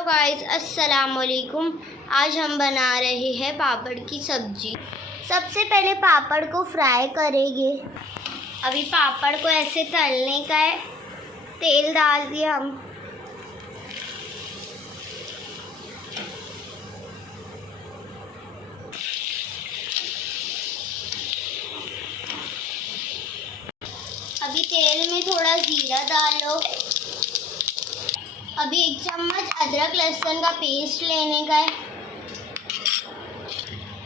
Hello guys, अस्सलाम वालेकुम। आज हम बना रहे हैं पापड़ की सब्जी। सबसे पहले पापड़ को फ्राई करेंगे। अभी पापड़ को ऐसे तलने का है। तेल डाल दिया हम। अभी तेल में थोड़ा जीरा डालो। अभी 1 चम्मच अदरक लहसुन का पेस्ट लेने का है।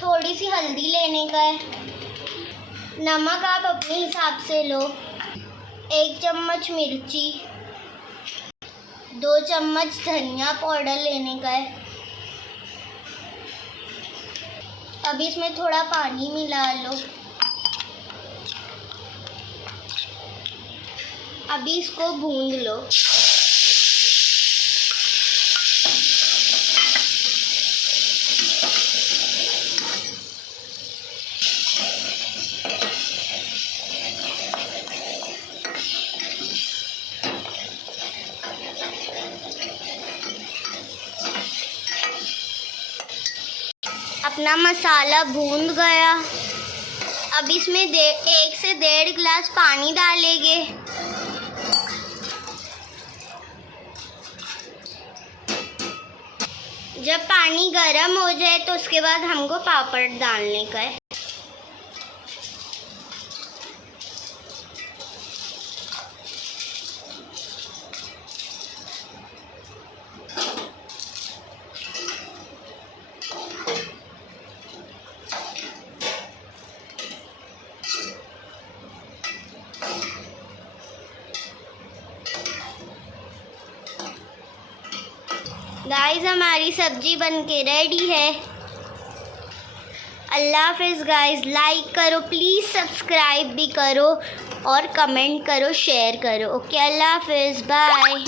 थोड़ी सी हल्दी लेने का है। नमक आप अपने हिसाब से लो। 1 चम्मच मिर्ची, 2 चम्मच धनिया पाउडर लेने का है। अभी इसमें थोड़ा पानी मिला लो। अभी इसको भून लो। अपना मसाला भून गया। अब इसमें 1 से 1.5 गिलास पानी डालेंगे। जब पानी गर्म हो जाए तो उसके बाद हमको पापड़ डालने का है। गाइस, हमारी सब्जी बनके रेडी है। अल्लाह हाफिज़ गाइस। लाइक करो प्लीज़, सब्सक्राइब भी करो और कमेंट करो, शेयर करो। ओके, अल्लाह हाफिज़, बाय।